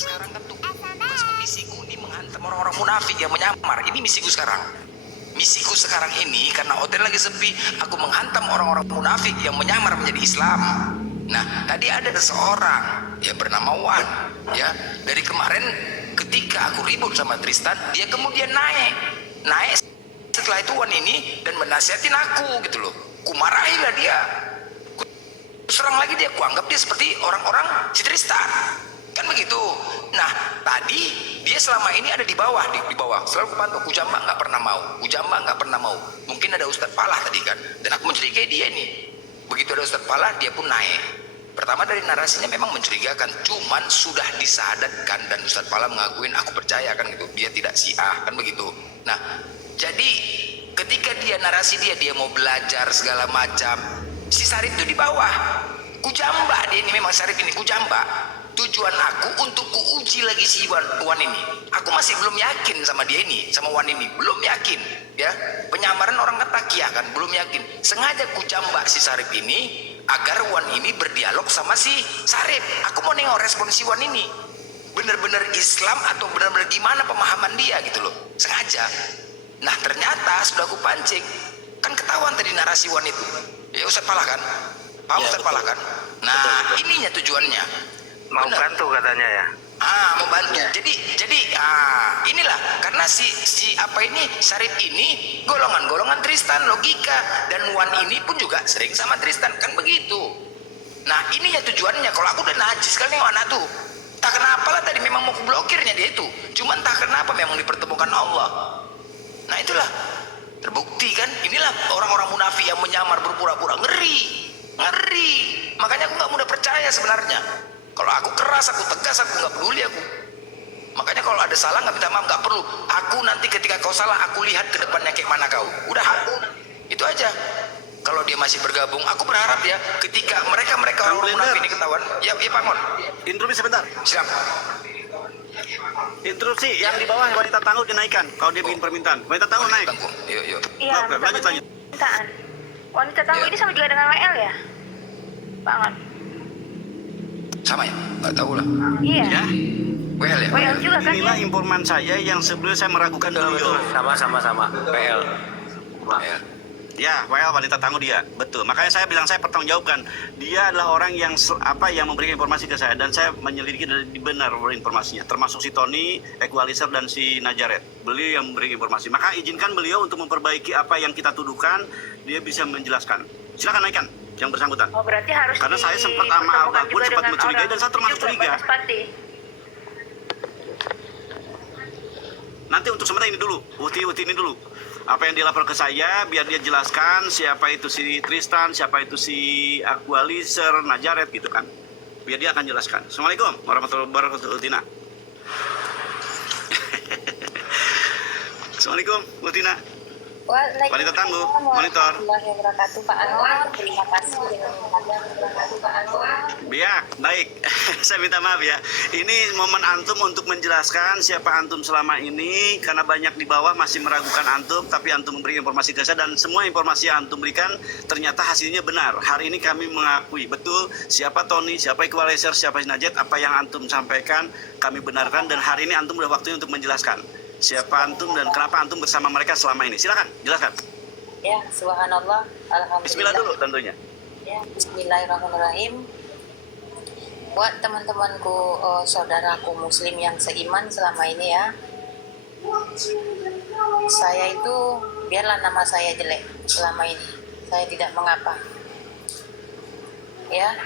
sekarang kan tugasku, misiku ini menghantam orang-orang munafik yang menyamar. Ini misiku sekarang. Misiku sekarang ini karena hotel lagi sepi, aku menghantam orang-orang munafik yang menyamar menjadi Islam. Nah, tadi ada seseorang ya bernama Wan, ya. Dari kemarin ketika aku ribut sama Tristan, dia kemudian naik setelah itu Wan ini dan menasihatin aku gitu loh. Kumarahilah dia. Serang lagi dia, kuanggap dia seperti orang-orang si Tristan. Kan begitu. Nah, tadi dia selama ini ada di bawah, di bawah. Selalu pantau, Kujamba nggak pernah mau. Kujamba nggak pernah mau. Mungkin ada Ustadz Palah tadi kan. Dan aku mencurigai dia ini. Begitu ada Ustadz Palah, dia pun naik. Pertama dari narasinya memang mencurigakan, cuman sudah disadarkan dan Ustadz Palah mengakuin aku percaya kan gitu. Dia tidak Syiah kan begitu. Nah, jadi ketika dia narasi dia mau belajar segala macam, si Sarip itu di bawah. Kujamba dia ini, memang Sarip ini kujamba. Tujuan aku untuk kuuji lagi si Wan ini. Aku masih belum yakin sama dia ini, sama Wan ini, belum yakin. Ya, penyamaran orang ketakiah kan, belum yakin. Sengaja kujamba si Sarip ini agar Wan ini berdialog sama si Sarip. Aku mau nengok respon si Wan ini. Bener-bener Islam atau bener-bener gimana pemahaman dia gitu loh. Sengaja. Nah ternyata sudah aku pancing. Kan ketahuan tadi narasi Wan itu. Ya Ustadz Palah kan? Paham ya, Ustadz Palah kan? Nah betul. Ininya tujuannya. Mau bantu katanya ya. Mau bantu. Jadi inilah karena si apa ini Sarip ini golongan Tristan logika, dan Wan ini pun juga sering sama Tristan kan begitu. Nah ininya tujuannya. Kalau aku udah najis kali nih anak tuh. Tak kenapa lah tadi memang mau blokirnya dia itu. Cuman tak kenapa memang dipertemukan Allah. Nah itulah terbukti kan. Inilah orang-orang munafik yang menyamar berpura-pura. Ngeri. Makanya aku nggak mudah percaya sebenarnya. Kalau aku keras, aku tegas, aku nggak peduli aku. Makanya kalau ada salah nggak minta maaf, nggak perlu. Aku nanti ketika kau salah, aku lihat ke depannya kayak mana kau. Udah, itu aja. Kalau dia masih bergabung, aku berharap ya ketika mereka orang munafik ini ketahuan. Ya Pak Ngon. Interupsi sebentar. Siap. Interupsi yang di bawah wanita tangguh dinaikkan. Kalau dia bikin permintaan, wanita tangguh naik. Yuk. Iya. Lanjut. Permintaan. Wanita tangguh ini sama juga dengan WL ya, Pak Ngon? Sama ya? Nggak tahu lah. Iya. Ya. WL ya? WL juga kan Inilah ya? informan saya yang sebelum saya meragukan beliau. Sama PL. Ya, WL wanita tangguh dia, betul. Makanya saya bilang saya pertanggungjawabkan. Dia adalah orang yang yang memberikan informasi ke saya dan saya menyelidiki dari benar informasinya. Termasuk si Tony, Equalizer dan si Najaret. Beliau yang memberi informasi. Maka izinkan beliau untuk memperbaiki apa yang kita tuduhkan, dia bisa menjelaskan. Silakan naikkan yang bersangkutan. Oh, berarti harus karena saya sempat sama Abah pun sempat mencurigai dan saya termasuk curiga. Nanti untuk sementara ini dulu, Uti ini dulu. Apa yang dia lapor ke saya, biar dia jelaskan siapa itu si Tristan, siapa itu si Equalizer, Najaret gitu kan. Biar dia akan jelaskan. Assalamualaikum warahmatullahi wabarakatuh, Utina. Assalamualaikum, Utina. Wanita tangguh, monitor. Pak Anwar, terima kasih Biak, baik. Saya minta maaf ya. Ini momen antum untuk menjelaskan siapa antum selama ini, karena banyak di bawah masih meragukan antum, tapi antum memberi informasi ke saya dan semua informasi yang antum berikan ternyata hasilnya benar. Hari ini kami mengakui betul siapa Tony, siapa Equalizer, siapa Najet, apa yang antum sampaikan kami benarkan dan hari ini antum sudah waktunya untuk menjelaskan siapa antum dan kenapa antum bersama mereka selama ini. Silakan, jelaskan. Ya, subhanallah, alhamdulillah. Bismillah dulu tentunya. Ya, bismillahirrahmanirrahim. Buat teman-temanku, saudaraku muslim yang seiman selama ini ya. Saya itu, biarlah nama saya jelek selama ini. Saya tidak mengapa. Ya.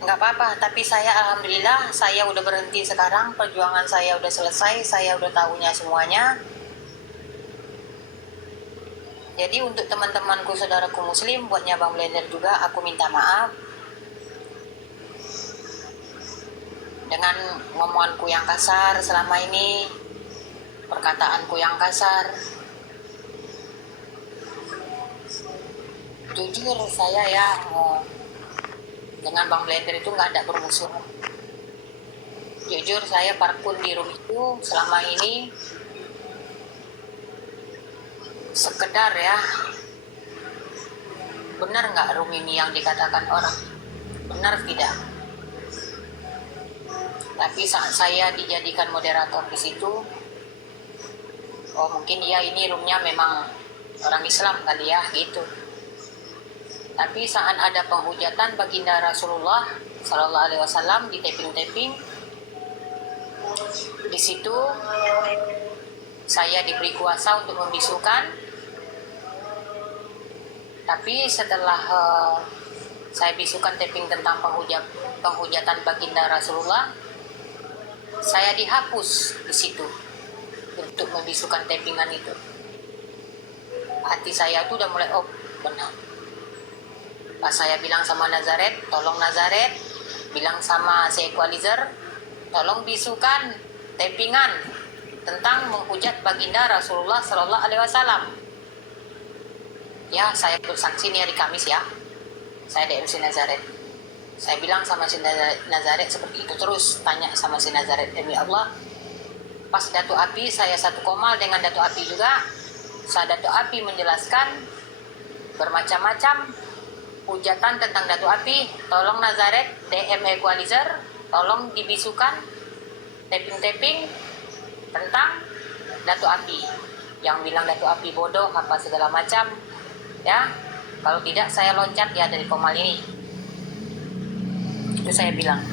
Nggak apa-apa, tapi saya alhamdulillah saya udah berhenti sekarang, perjuangan saya udah selesai, saya udah tahunya semuanya. Jadi untuk teman-temanku, saudaraku muslim, buatnya Bang Blender juga, aku minta maaf dengan ngomonganku yang kasar selama ini, perkataanku yang kasar. Jujur saya ya, dengan Bang Blender itu nggak ada permusuhan. Jujur saya parkun di room itu selama ini sekedar ya, benar nggak room ini yang dikatakan orang? Benar tidak? Tapi saat saya dijadikan moderator di situ, oh mungkin dia ini roomnya memang orang Islam kali ya gitu. Tapi saat ada penghujatan baginda Rasulullah Sallallahu Alaihi Wasallam di taping-taping, di situ saya diberi kuasa untuk membisukan. Tapi setelah saya bisukan taping tentang penghujatan baginda Rasulullah, saya dihapus di situ untuk membisukan tapingan itu. Hati saya tuh udah mulai benar. Pas saya bilang sama Nazaret, tolong Nazaret, bilang sama si equalizer, tolong bisukan tapingan tentang menghujat baginda Rasulullah Sallallahu Alaihi Wasallam. Ya, saya bersaksi nih hari Kamis ya. Saya DM si Nazaret. Saya bilang sama si Nazaret seperti itu terus, tanya sama si Nazaret, demi Allah. Pas Datuk Api, saya satu komal dengan Datuk Api juga. Datuk Api menjelaskan bermacam-macam hujatan tentang Datuk Api. Tolong Nazaret DM equalizer, tolong dibisukan taping-taping tentang Datuk Api. Yang bilang Datuk Api bodoh apa segala macam. Ya, kalau tidak saya loncat ya dari komal ini. Itu saya bilang.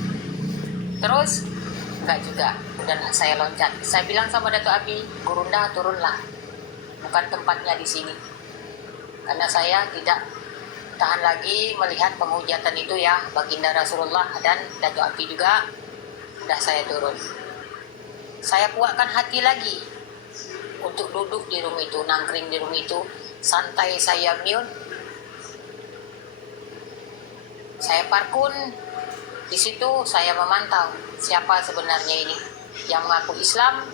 Terus enggak juga, udah saya loncat. Saya bilang sama Datuk Api, Gurunda turunlah, bukan tempatnya di sini. Karena saya tidak tahan lagi melihat penghujatan itu ya, baginda Rasulullah dan Datuk Api juga. Udah saya turun. Saya kuatkan hati lagi untuk duduk di room itu, nangkring di room itu, santai saya mute. Saya parkun di situ, saya memantau siapa sebenarnya ini yang mengaku Islam,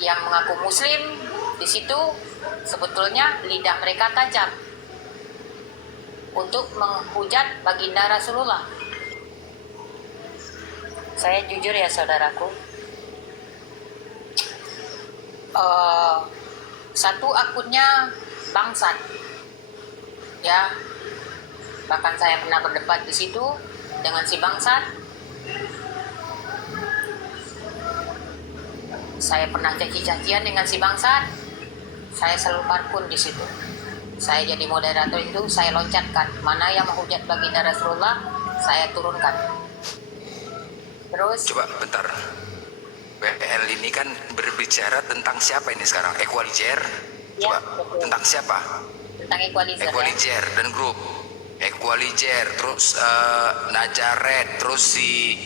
yang mengaku Muslim. Di situ sebetulnya lidah mereka tajam untuk menghujat baginda Rasulullah. Saya jujur ya saudaraku, satu akunnya bangsat, ya. Bahkan saya pernah berdebat di situ dengan si bangsat. Saya pernah caci-cacian dengan si bangsat. Saya selalu parkun di situ. Saya jadi moderator itu, saya loncatkan mana yang menghujat baginda Rasulullah, saya turunkan. Terus Coba bentar. PL ini kan berbicara tentang siapa ini sekarang? Equalizer? Ya, Coba, betul. tentang siapa? tentang equalizer, ya. Equalizer dan grup. Equalizer, terus Nazaret, terus si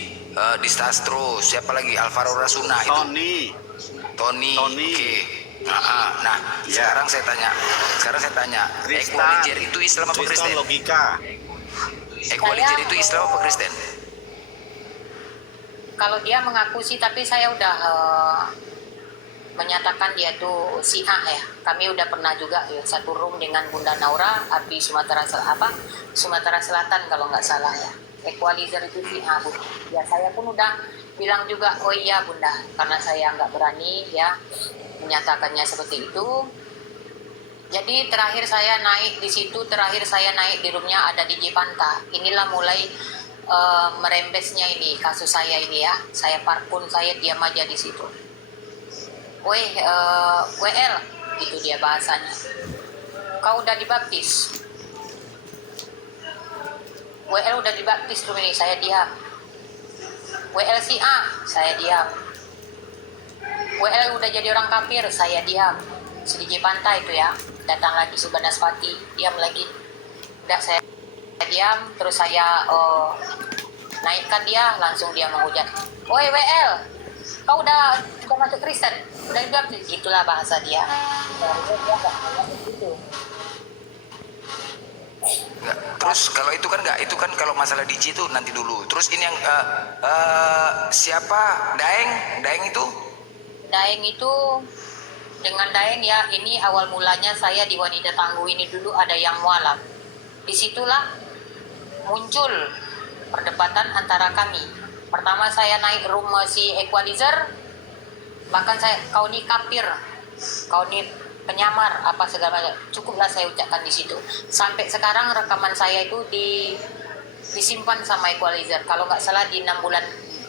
Distastro, siapa lagi? Alvaro Rasuna itu. Tony. Oke. Nah, Ya. sekarang saya tanya, Kristen. Equalizer itu Islam apa Kristen Kristen? logika. Equalizer itu Islam apa Kristen? Kalau dia mengaku sih, tapi saya udah menyatakan dia tuh Syiah ya. Kami udah pernah juga ya, satu room dengan Bunda Naura, Api Sumatera Selatan kalau nggak salah ya. Equalizer itu Syiah, Bu. Ya saya pun udah bilang juga, oh iya Bunda, karena saya nggak berani ya menyatakannya seperti itu. Jadi terakhir saya naik di situ, saya naik di roomnya ada di Jepanta. Inilah mulai merembesnya ini kasus saya ini ya. Saya parkun, saya diam aja di situ. Weh, WL, gitu dia bahasanya. Kau udah dibaptis? WL udah dibaptis room ini, saya diam. WL si A, saya diam. WL udah jadi orang kafir, saya diam. Sedikit pantai itu ya, datang lagi Subanaspati, diam lagi. Udah saya diam, terus saya naikkan dia, langsung dia menghujat. Woi WL, kau udah masuk Kristen, udah dibaptis, itulah bahasa dia. Enggak. Terus kalau itu kan enggak, itu kan kalau masalah DJ itu nanti dulu. Terus ini yang siapa? Daeng itu? Daeng itu dengan Daeng ya, ini awal mulanya saya di Wanita Tangguh ini dulu ada yang mualaf. Disitulah muncul perdebatan antara kami. Pertama saya naik room si Equalizer, bahkan kau ni kafir, kau ni penyamar apa segala macam. Cukuplah saya ucapkan di situ. Sampai sekarang rekaman saya itu disimpan sama Equalizer. Kalau nggak salah di 6 bulan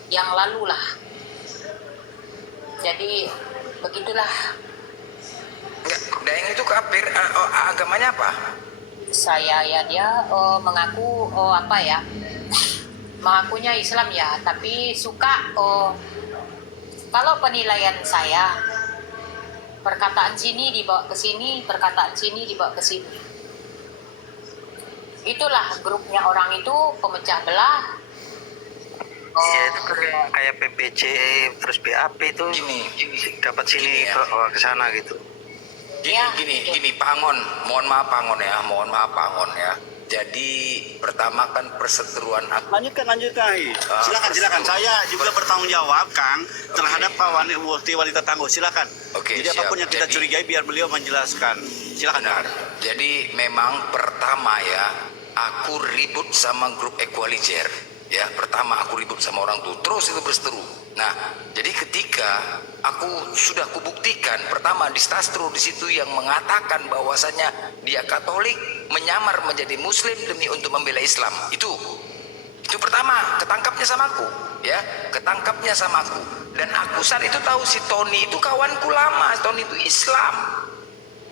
yang lalu lah Jadi begitulah. Enggak, Daeng itu kafir. Agamanya apa? Saya ya dia mengaku apa ya? Mengakunya Islam ya, tapi suka kalau penilaian saya, perkataan sini dibawa ke sini, perkataan sini dibawa ke sini. Itulah grupnya orang itu pemecah belah. Iya itu kayak PPC terus BAP itu Gini, dapat sini Gini ya. ke sana gitu. Gini, Pak Angon. Mohon maaf Pak Angon ya. Jadi pertama kan perseteruan aku. Lanjutkan. Silakan. Saya juga bertanggung jawab, Kang, terhadap Pak wanita tangguh. Silakan. Oke, Jadi apapun siap. yang kita Jadi- curigai biar beliau menjelaskan. Silakan. Benar. Jadi memang pertama ya, aku ribut sama grup equalizer. Ya, pertama aku ribut sama orang tuh, terus itu berseteru. Nah, jadi ketika aku sudah kubuktikan, pertama di Stastro di situ yang mengatakan bahwasanya dia Katolik menyamar menjadi Muslim demi untuk membela Islam. Itu pertama, ketangkapnya sama aku, ya, ketangkapnya sama aku. Dan aku saat itu tahu si Tony itu kawanku lama, Tony itu Islam.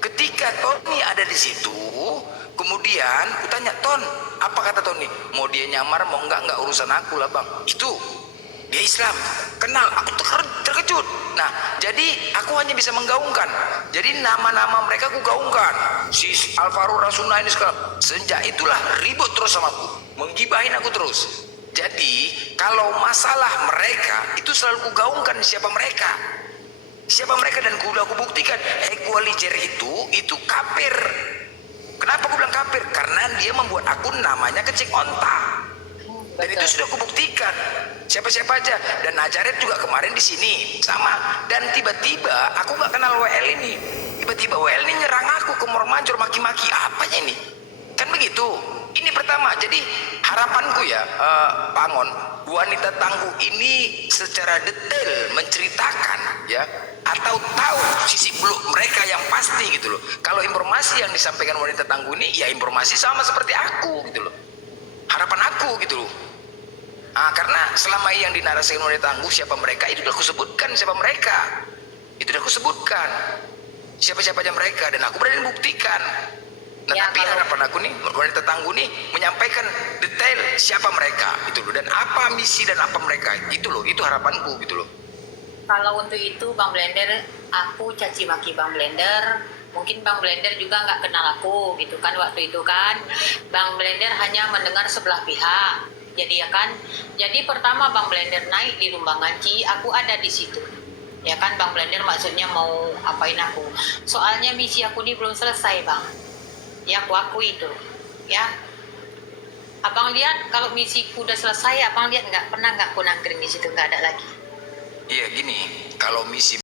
Ketika Tony ada di situ, kemudian kutanya, Ton, apa kata Tony? Mau dia nyamar, mau enggak urusan aku lah bang. Itu, dia Islam, kenal, aku terkejut. Nah, jadi aku hanya bisa menggaungkan. Jadi nama-nama mereka aku gaungkan. Si Alvaro Rasuna ini sekarang. Sejak itulah ribut terus sama aku, menggibahin aku terus. Jadi, kalau masalah mereka, itu selalu kugaungkan siapa mereka. Siapa mereka, dan udah aku buktikan equalizer itu kafir. Kenapa aku bilang kafir? Karena dia membuat akun namanya kecik onta. Dan itu sudah aku buktikan. Siapa-siapa aja. Dan Nazaret juga kemarin di sini sama. Dan tiba-tiba aku nggak kenal WL ini. Tiba-tiba WL ini nyerang aku, kemor-mancur, maki-maki. Apanya ini? Kan begitu. Ini pertama. Jadi harapanku ya, Pak Angon, wanita tangguh ini secara detail menceritakan ya, atau tahu sisi beluk mereka yang pasti gitu loh. Kalau informasi yang disampaikan wanita tangguh ini ya informasi sama seperti aku gitu loh. Harapan aku gitu loh. Karena selama yang dinarasikan wanita tangguh siapa mereka, itu udah aku sebutkan siapa mereka. Itu udah aku sebutkan siapa-siapa aja mereka, dan aku berani buktikan. Nah, Ya, tapi kalau- harapan aku nih, wanita tangguh nih menyampaikan detail siapa mereka gitu loh, dan apa misi dan apa mereka itu loh, itu harapanku gitu loh. Kalau untuk itu Bang Blender, aku caci maki Bang Blender. Mungkin Bang Blender juga nggak kenal aku gitu kan waktu itu kan. Bang Blender hanya mendengar sebelah pihak. Jadi ya kan. Jadi pertama Bang Blender naik di Lumbang Nganci, aku ada di situ. Ya kan, Bang Blender maksudnya mau apain aku. Soalnya misi aku ini belum selesai Bang. Ya aku itu. Ya. Abang lihat kalau misiku udah selesai, abang lihat nggak pernah nggak aku nangkring di situ, nggak ada lagi. Iya gini, kalau misi